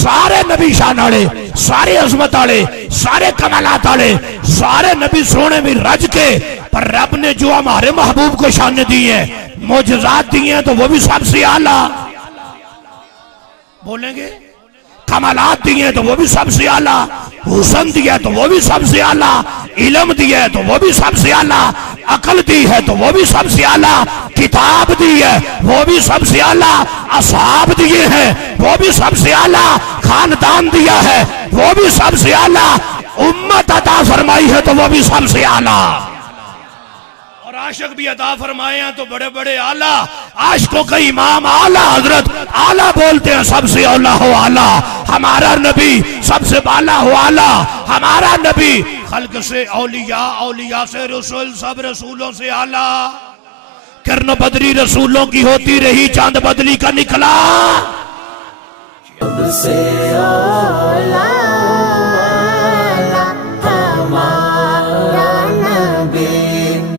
سارے نبی شان والے سارے عظمت والے سارے کمالات والے سارے نبی سونے بھی رج کے پر رب نے جو ہمارے محبوب کو شان دی ہے معجزات دی ہیں تو وہ بھی سب سے اعلیٰ بولیں گے کمالات دی ہیں تو وہ بھی سب سے اعلیٰ حسن دیا ہے تو وہ بھی سب سے اعلیٰ علم دیا ہے تو وہ بھی سب سے اعلیٰ عقل دی ہے تو وہ بھی سب سے اعلیٰ کتاب دی ہے وہ بھی سب سے اعلیٰ اصحاب دیے ہیں وہ بھی سب سے اعلیٰ خاندان دیا ہے وہ بھی سب سے اعلیٰ امت عطا فرمائی ہے تو وہ بھی سب سے اعلیٰ اور عاشق بھی عطا فرمائے ہیں تو بڑے بڑے اعلیٰ عاشقوں کا امام اعلیٰ حضرت اعلیٰ بولتے ہیں سب سے اولا ہو اعلیٰ ہمارا نبی سب سے بالا ہو اعلیٰ ہمارا نبی خلق سے اولیاء اولیاء سے رسول سب رسولوں سے اعلیٰ کرن بدری رسولوں کی ہوتی رہی چاند بدلی کا نکلا